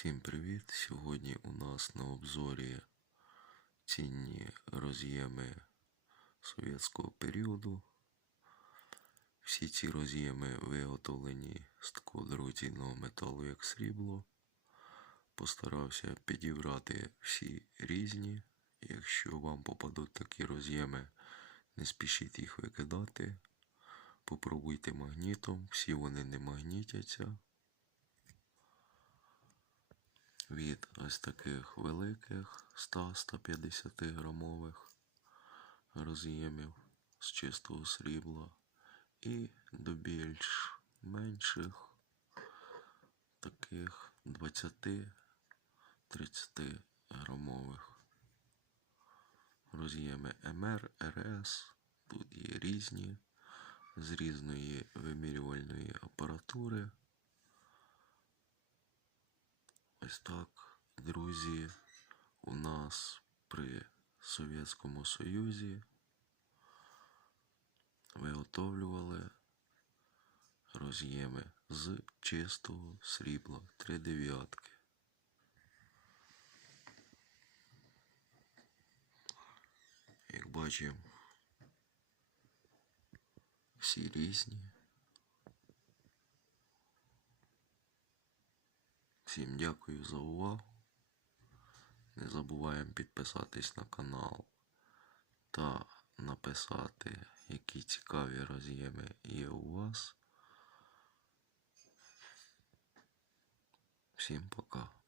Всім привіт! Сьогодні у нас на обзорі цінні роз'єми совєтського періоду. Всі ці роз'єми виготовлені з такого дорогоцінного металу, як срібло. Постарався підібрати всі різні. Якщо вам попадуть такі роз'єми, не спішіть їх викидати. Попробуйте магнітом, всі вони не магнітяться. Від ось таких великих 100-150 грамових роз'ємів з чистого срібла і до більш менших таких 20-30 грамових роз'єми МР, РС. Тут є різні з різної вимірювальної апаратури. Ось так, друзі, у нас при Совєтському Союзі виготовлювали роз'єми з чистого срібла три дев'ятки. Як бачимо, всі різні. Всім дякую за увагу. Не забуваємо підписатись на канал та написати, які цікаві роз'єми є у вас. Всім пока.